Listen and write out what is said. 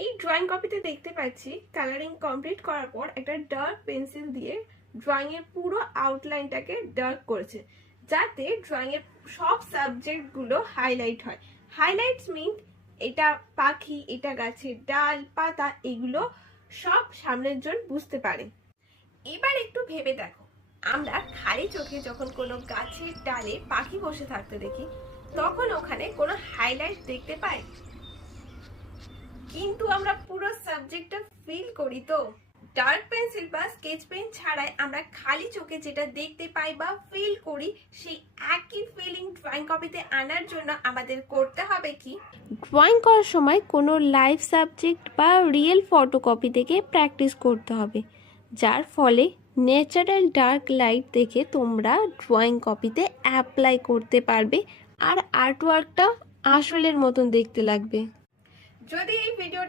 এই ড্রয়িং কপিতে দেখতে পাচ্ছি কালারিং কমপ্লিট করার পর একটা ডার্ক পেন্সিল দিয়ে ড্রয়িং এর পুরো আউটলাইনটাকে ডার্ক করেছে, যাতে ড্রয়িং এর সব সাবজেক্ট গুলো হাইলাইট হয়। হাইলাইটস মিন এটা পাখি, এটা গাছের ডাল পাতা, এগুলো সব সামনের জন বুঝতে পারে। এবার একটু ভেবে দেখো, আমরা খালি চোখে যখন কোনো গাছের ডালে পাখি বসে থাকতে দেখি, তখন ওখানে কোনো হাইলাইট দেখতে পাই, কিন্তু আমরা পুরো সাবজেক্টটা ফিল করি। তো ডার্ক পেন্সিল বা স্কেচ পেন ছাড়াই আমরা খালি চোখে যেটা দেখতে পাই বা ফিল করি, সেই একই ফিলিং ড্রয়িং কপিতে আনার জন্য আমাদের করতে হবে কি, ড্রয়িং করার সময় কোনো লাইভ সাবজেক্ট বা রিয়েল ফটোকপি থেকে প্র্যাকটিস করতে হবে, যার ফলে ন্যাচারাল ডার্ক লাইট দেখে তোমরা ড্রয়িং কপিতে অ্যাপ্লাই করতে পারবে আর আর্টওয়ার্কটা আসলের মতন দেখতে লাগবে। যদি এই ভিডিও